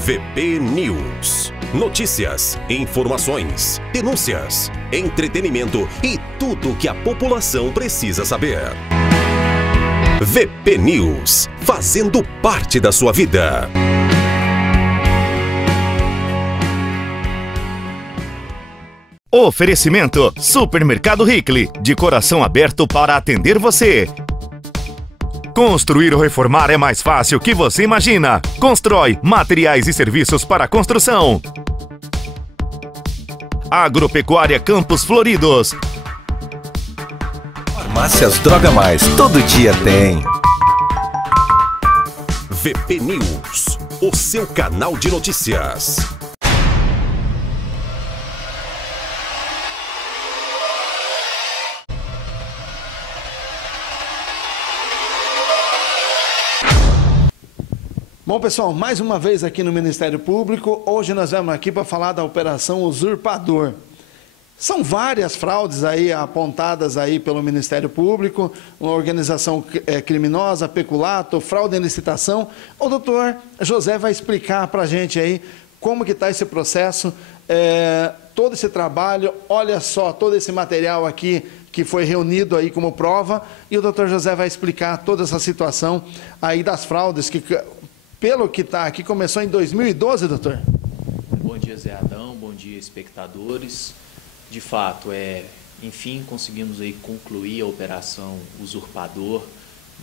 VP News. Notícias, informações, denúncias, entretenimento e tudo o que a população precisa saber. VP News, fazendo parte da sua vida. Oferecimento: Supermercado Hickley, de coração aberto para atender você. Construir ou reformar é mais fácil que você imagina. Constrói materiais e serviços para construção. Agropecuária Campos Floridos. Farmácias Droga Mais, todo dia tem. VP News, o seu canal de notícias. Bom, pessoal, mais uma vez aqui no Ministério Público. Hoje nós vamos aqui para falar da Operação Usurpador. São várias fraudes aí apontadas aí pelo Ministério Público, uma organização criminosa, peculato, fraude em licitação. O doutor José vai explicar para a gente aí como que está esse processo, todo esse trabalho. Olha só, todo esse material aqui que foi reunido aí como prova, e o doutor José vai explicar toda essa situação aí das fraudes que... Pelo que está aqui, começou em 2012, doutor? Bom dia, Zé Adão. Bom dia, espectadores. De fato, enfim, conseguimos aí concluir a Operação Usurpador.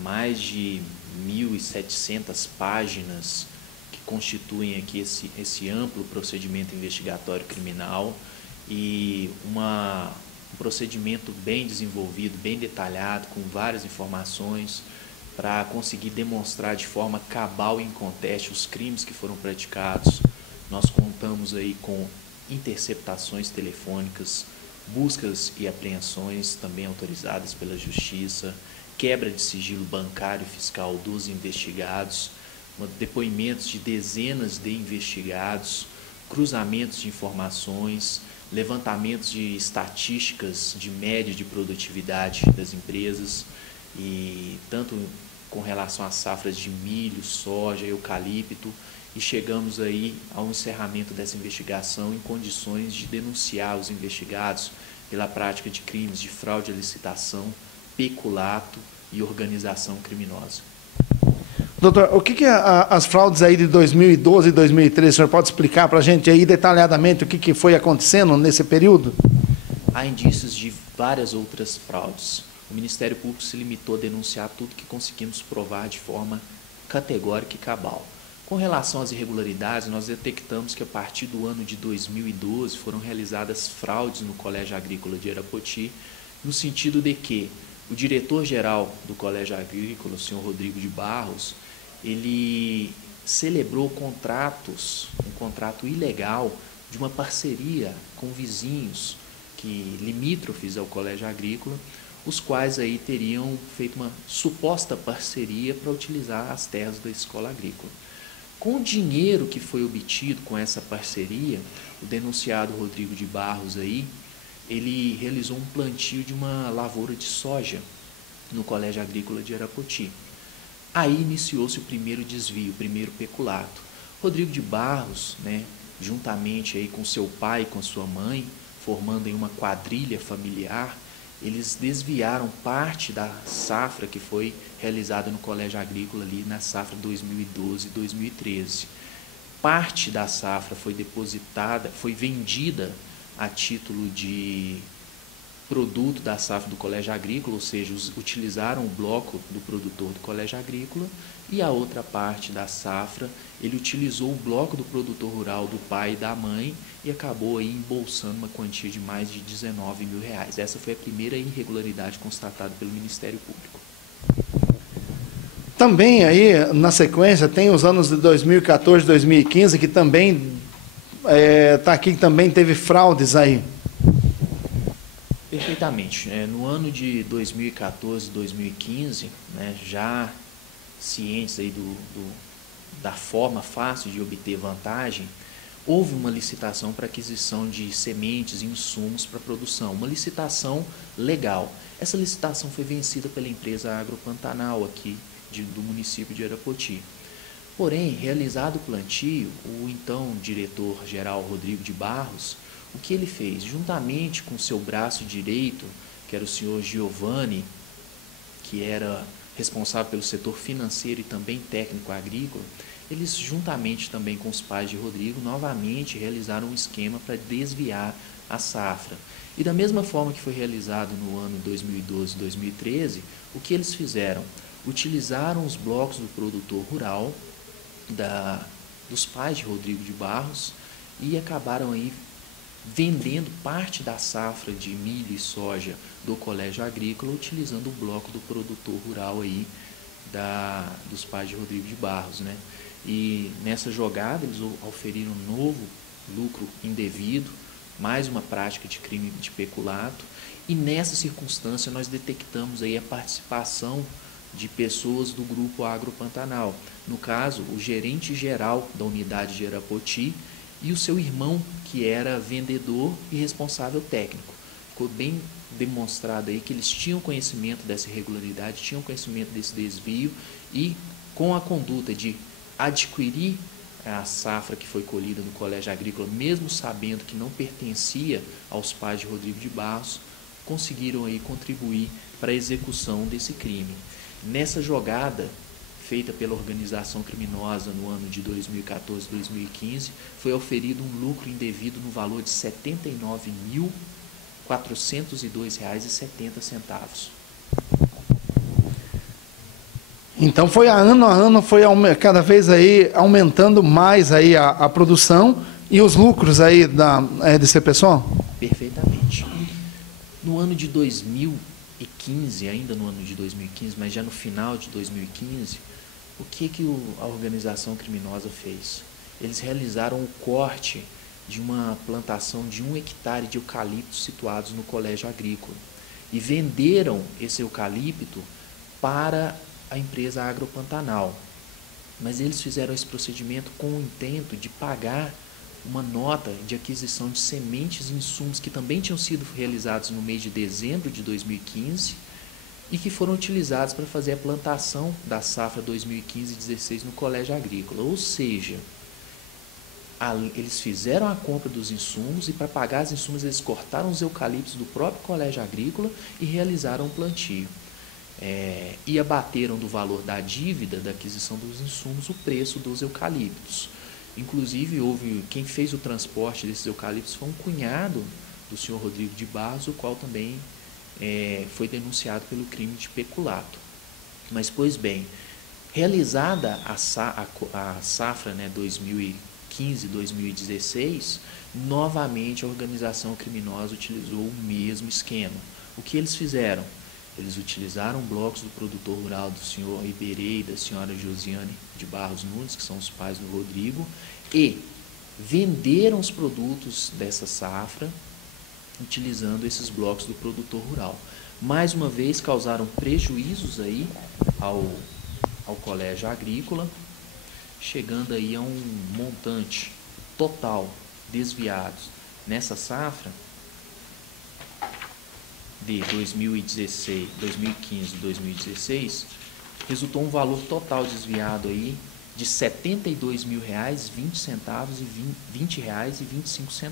Mais de 1.700 páginas que constituem aqui esse amplo procedimento investigatório criminal e um procedimento bem desenvolvido, bem detalhado, com várias informações, para conseguir demonstrar de forma cabal e inconteste os crimes que foram praticados. Nós contamos aí com interceptações telefônicas, buscas e apreensões também autorizadas pela Justiça, quebra de sigilo bancário e fiscal dos investigados, depoimentos de dezenas de investigados, cruzamentos de informações, levantamentos de estatísticas de média de produtividade das empresas, e tanto com relação às safras de milho, soja, eucalipto, e chegamos aí ao encerramento dessa investigação em condições de denunciar os investigados pela prática de crimes de fraude à licitação, peculato e organização criminosa. Doutor, o que as fraudes aí de 2012 e 2013, o senhor pode explicar para a gente aí detalhadamente o que foi acontecendo nesse período? Há indícios de várias outras fraudes. O Ministério Público se limitou a denunciar tudo que conseguimos provar de forma categórica e cabal. Com relação às irregularidades, nós detectamos que a partir do ano de 2012 foram realizadas fraudes no Colégio Agrícola de Arapoti, no sentido de que o diretor-geral do Colégio Agrícola, o senhor Rodrigo de Barros, ele celebrou um contrato ilegal de uma parceria com vizinhos limítrofes ao Colégio Agrícola, os quais aí teriam feito uma suposta parceria para utilizar as terras da escola agrícola. Com o dinheiro que foi obtido com essa parceria, o denunciado Rodrigo de Barros aí, ele realizou um plantio de uma lavoura de soja no Colégio Agrícola de Arapoti. Aí iniciou-se o primeiro desvio, o primeiro peculato. Rodrigo de Barros, juntamente aí com seu pai e com sua mãe, formando aí uma quadrilha familiar, eles desviaram parte da safra que foi realizada no Colégio Agrícola ali na safra 2012 e 2013. Parte da safra foi depositada, foi vendida a título de produto da safra do Colégio Agrícola, ou seja, utilizaram o bloco do produtor do Colégio Agrícola, e a outra parte da safra, ele utilizou o bloco do produtor rural do pai e da mãe e acabou aí embolsando uma quantia de mais de R$19 mil. Essa foi a primeira irregularidade constatada pelo Ministério Público. Também aí, na sequência, tem os anos de 2014, 2015, que também está aqui, que também teve fraudes aí. Perfeitamente. No ano de 2014, 2015, já cientes aí da forma fácil de obter vantagem, houve uma licitação para aquisição de sementes e insumos para produção, uma licitação legal. Essa licitação foi vencida pela empresa Agropantanal aqui do município de Arapoti. Porém, realizado o plantio, o então diretor-geral Rodrigo de Barros, o que ele fez? Juntamente com seu braço direito, que era o senhor Giovanni, que era responsável pelo setor financeiro e também técnico agrícola, eles, juntamente também com os pais de Rodrigo, novamente realizaram um esquema para desviar a safra. E da mesma forma que foi realizado no ano 2012 e 2013, o que eles fizeram? Utilizaram os blocos do produtor rural, dos pais de Rodrigo de Barros, e acabaram aí vendendo parte da safra de milho e soja do Colégio Agrícola, utilizando o bloco do produtor rural aí dos pais de Rodrigo de Barros, né? E nessa jogada eles auferiram um novo lucro indevido, mais uma prática de crime de peculato, e nessa circunstância nós detectamos aí a participação de pessoas do grupo Agropantanal, no caso o gerente geral da unidade de Arapoti e o seu irmão, que era vendedor e responsável técnico. Ficou bem demonstrado aí que eles tinham conhecimento dessa irregularidade, tinham conhecimento desse desvio, e com a conduta de adquirir a safra que foi colhida no Colégio Agrícola, mesmo sabendo que não pertencia aos pais de Rodrigo de Barros, conseguiram aí contribuir para a execução desse crime. Nessa jogada feita pela organização criminosa no ano de 2014 e 2015, foi oferido um lucro indevido no valor de R$ 79.402,70. Então foi a ano foi cada vez aí aumentando mais aí a produção e os lucros aí desse pessoal? Perfeitamente. No ano de 2015, ainda no ano de 2015, mas já no final de 2015, o que a organização criminosa fez? Eles realizaram o corte de uma plantação de 1 hectare de eucaliptos situados no Colégio Agrícola e venderam esse eucalipto para a empresa Agropantanal. Mas eles fizeram esse procedimento com o intento de pagar uma nota de aquisição de sementes e insumos que também tinham sido realizados no mês de dezembro de 2015 e que foram utilizados para fazer a plantação da safra 2015-16 no Colégio Agrícola. Ou seja, eles fizeram a compra dos insumos e, para pagar os insumos, eles cortaram os eucaliptos do próprio Colégio Agrícola e realizaram o plantio. E abateram do valor da dívida da aquisição dos insumos o preço dos eucaliptos. Inclusive, quem fez o transporte desses eucaliptos foi um cunhado do senhor Rodrigo de Barros, o qual também foi denunciado pelo crime de peculato. Mas, pois bem, realizada a safra 2015-2016, novamente a organização criminosa utilizou o mesmo esquema. O que eles fizeram? Eles utilizaram blocos do produtor rural do senhor Iberê e da senhora Josiane de Barros Nunes, que são os pais do Rodrigo, e venderam os produtos dessa safra utilizando esses blocos do produtor rural. Mais uma vez, causaram prejuízos aí ao Colégio Agrícola, chegando aí a um montante total desviados nessa safra de 2015 e 2016, resultou um valor total desviado aí de R$ 72.020 e R$ 20,25.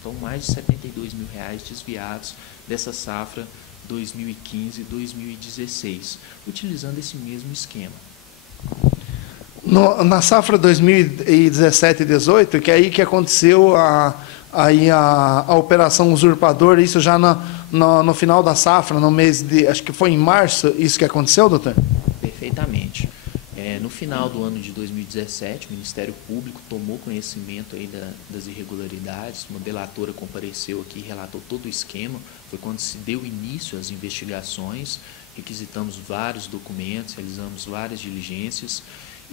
Então, mais de R$ 72.000 desviados dessa safra 2015 e 2016, utilizando esse mesmo esquema. Na safra 2017 e 2018, que é aí que aconteceu a operação usurpador, isso já no final da safra, no mês de, acho que foi em março, isso que aconteceu, doutor? Perfeitamente. No final do ano de 2017, o Ministério Público tomou conhecimento aí das irregularidades, uma delatora compareceu aqui e relatou todo o esquema, foi quando se deu início às investigações, requisitamos vários documentos, realizamos várias diligências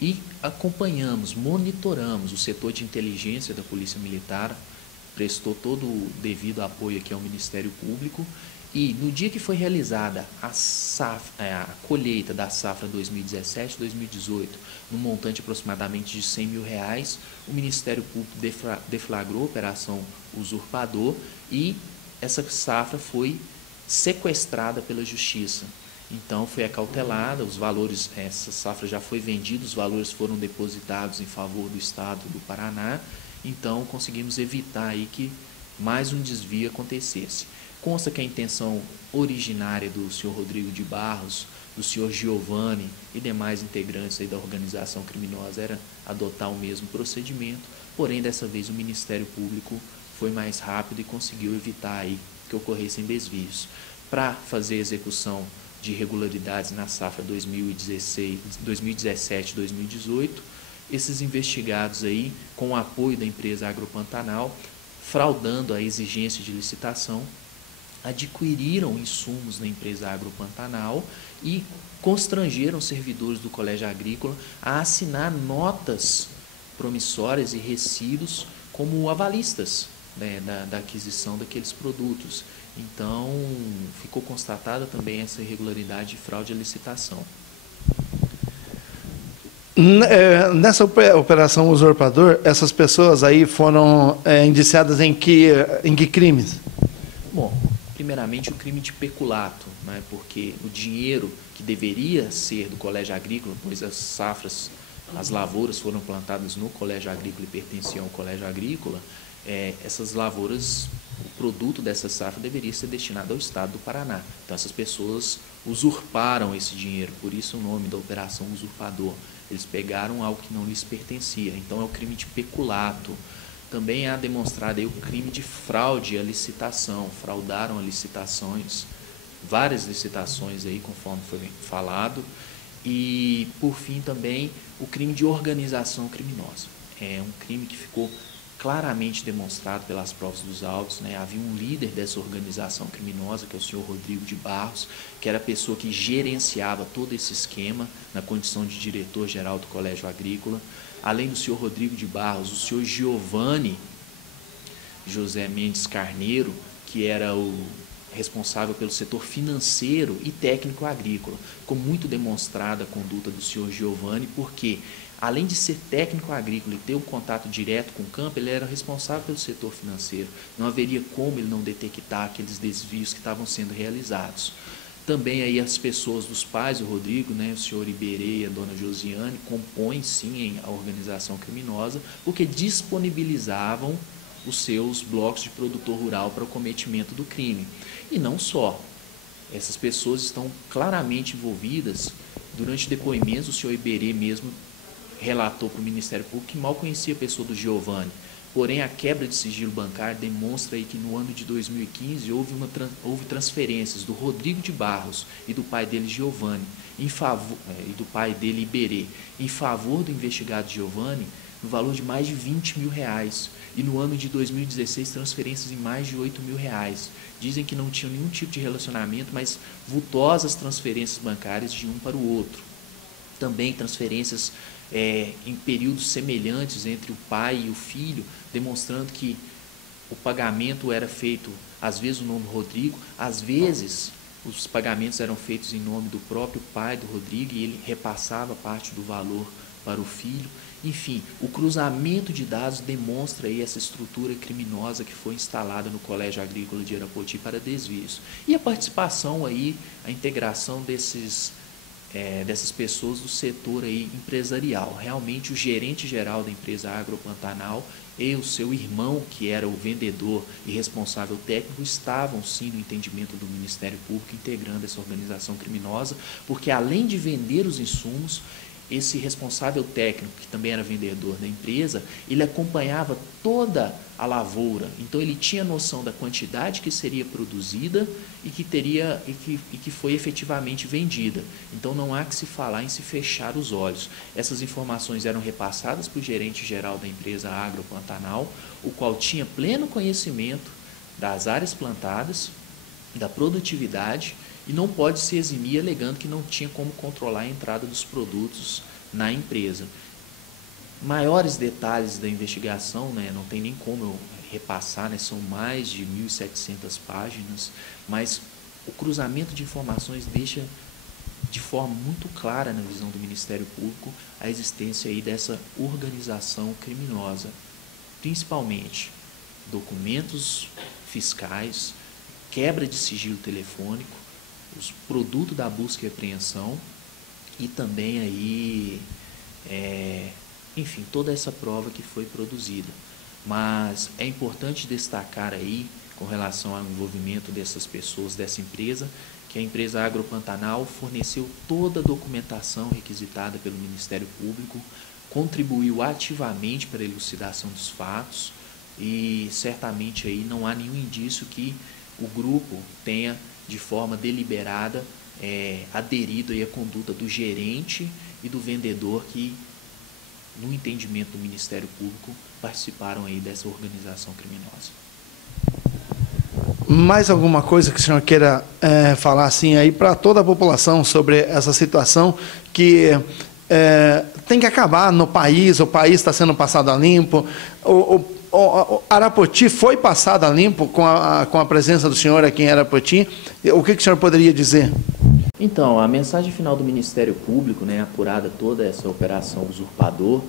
e acompanhamos, monitoramos o setor de inteligência da Polícia Militar, prestou todo o devido apoio aqui ao Ministério Público, e no dia que foi realizada a colheita da safra 2017-2018, no montante aproximadamente de R$ 100.000, o Ministério Público deflagrou a Operação Usurpador e essa safra foi sequestrada pela Justiça. Então foi acautelada, os valores, essa safra já foi vendida, os valores foram depositados em favor do Estado do Paraná, então conseguimos evitar aí que mais um desvio acontecesse. Consta que a intenção originária do senhor Rodrigo de Barros, do senhor Giovanni e demais integrantes aí da organização criminosa era adotar o mesmo procedimento, porém dessa vez o Ministério Público foi mais rápido e conseguiu evitar aí que ocorressem desvios. Para fazer a execução de irregularidades na safra 2017-2018, esses investigados aí, com o apoio da empresa Agropantanal, fraudando a exigência de licitação, adquiriram insumos na empresa Agropantanal e constrangeram servidores do Colégio Agrícola a assinar notas promissórias e recibos como avalistas, né, da aquisição daqueles produtos. Então, ficou constatada também essa irregularidade de fraude à licitação. Nessa operação usurpador, essas pessoas aí foram indiciadas em que crimes? Bom, primeiramente o crime de peculato, né, porque o dinheiro que deveria ser do Colégio Agrícola, pois as safras, as lavouras foram plantadas no Colégio Agrícola e pertenciam ao Colégio Agrícola, essas lavouras, o produto dessa safra deveria ser destinado ao Estado do Paraná. Então essas pessoas usurparam esse dinheiro, por isso o nome da operação usurpador. Eles pegaram algo que não lhes pertencia, então é o crime de peculato. Também há demonstrado aí o crime de fraude à licitação, fraudaram a licitações, várias licitações aí, conforme foi falado. E, por fim, também o crime de organização criminosa. É um crime que ficou claramente demonstrado pelas provas dos autos, né? Havia um líder dessa organização criminosa, que é o senhor Rodrigo de Barros, que era a pessoa que gerenciava todo esse esquema na condição de diretor-geral do Colégio Agrícola. Além do senhor Rodrigo de Barros, o senhor Giovanni José Mendes Carneiro, que era o responsável pelo setor financeiro e técnico agrícola. Ficou muito demonstrada a conduta do senhor Giovanni, porque além de ser técnico agrícola e ter um contato direto com o campo, ele era responsável pelo setor financeiro. Não haveria como ele não detectar aqueles desvios que estavam sendo realizados. Também aí as pessoas dos pais, o Rodrigo, né, o senhor Iberê e a dona Josiane, compõem sim a organização criminosa, porque disponibilizavam os seus blocos de produtor rural para o cometimento do crime. E não só. Essas pessoas estão claramente envolvidas. Durante depoimentos, o senhor Iberê mesmo relatou para o Ministério Público que mal conhecia a pessoa do Giovanni. Porém, a quebra de sigilo bancário demonstra aí que no ano de 2015 houve transferências do Rodrigo de Barros e do pai dele, Giovanni, e do pai dele, Iberê, em favor do investigado Giovanni, no valor de mais de R$20 mil. E no ano de 2016, transferências em mais de R$8 mil. Dizem que não tinham nenhum tipo de relacionamento, mas vultosas transferências bancárias de um para o outro. Também transferências em períodos semelhantes entre o pai e o filho, demonstrando que o pagamento era feito, às vezes, no nome do Rodrigo, às vezes os pagamentos eram feitos em nome do próprio pai do Rodrigo e ele repassava parte do valor para o filho. Enfim, o cruzamento de dados demonstra aí essa estrutura criminosa que foi instalada no Colégio Agrícola de Arapoti para desvios. E a participação aí, a integração dessas pessoas do setor aí empresarial. Realmente o gerente geral da empresa Agropantanal e o seu irmão, que era o vendedor e responsável técnico, estavam sim no entendimento do Ministério Público, integrando essa organização criminosa, porque além de vender os insumos, esse responsável técnico, que também era vendedor da empresa, ele acompanhava toda a lavoura. Então ele tinha noção da quantidade que seria produzida e que foi efetivamente vendida. Então não há que se falar em se fechar os olhos. Essas informações eram repassadas para o gerente geral da empresa Agropantanal, o qual tinha pleno conhecimento das áreas plantadas, da produtividade, e não pode se eximir alegando que não tinha como controlar a entrada dos produtos na empresa. Maiores detalhes da investigação, né, não tem nem como eu repassar, né, são mais de 1.700 páginas, mas o cruzamento de informações deixa de forma muito clara na visão do Ministério Público a existência aí dessa organização criminosa, principalmente documentos fiscais, quebra de sigilo telefônico, ilícitos, produto da busca e apreensão, e também aí, enfim, toda essa prova que foi produzida. Mas é importante destacar aí, com relação ao envolvimento dessas pessoas, dessa empresa, que a empresa Agropantanal forneceu toda a documentação requisitada pelo Ministério Público, contribuiu ativamente para a elucidação dos fatos, e certamente aí não há nenhum indício que o grupo tenha, de forma deliberada, aderido aí à conduta do gerente e do vendedor que, no entendimento do Ministério Público, participaram aí dessa organização criminosa. Mais alguma coisa que o senhor queira falar assim aí para toda a população sobre essa situação que tem que acabar no país, o país está sendo passado a limpo, o Arapoti foi passado a limpo com a presença do senhor aqui em Arapoti. O que o senhor poderia dizer? Então, a mensagem final do Ministério Público, apurada toda essa operação usurpador,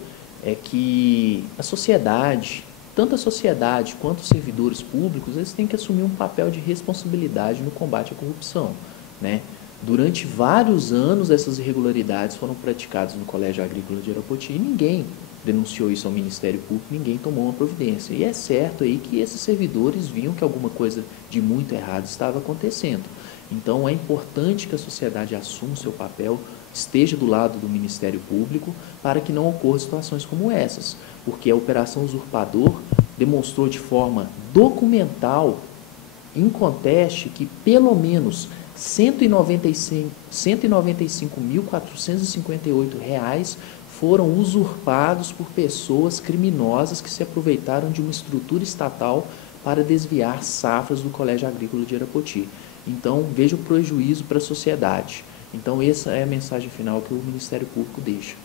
é que a sociedade, tanto a sociedade quanto os servidores públicos, eles têm que assumir um papel de responsabilidade no combate à corrupção, Durante vários anos, essas irregularidades foram praticadas no Colégio Agrícola de Arapoti e ninguém denunciou isso ao Ministério Público, ninguém tomou uma providência. E é certo aí que esses servidores viam que alguma coisa de muito errado estava acontecendo. Então, é importante que a sociedade assuma o seu papel, esteja do lado do Ministério Público, para que não ocorram situações como essas, porque a Operação Usurpador demonstrou de forma documental, inconteste, que pelo menos R$ 195.458 foram usurpados por pessoas criminosas que se aproveitaram de uma estrutura estatal para desviar safras do Colégio Agrícola de Arapoti. Então, veja o prejuízo para a sociedade. Então, essa é a mensagem final que o Ministério Público deixa.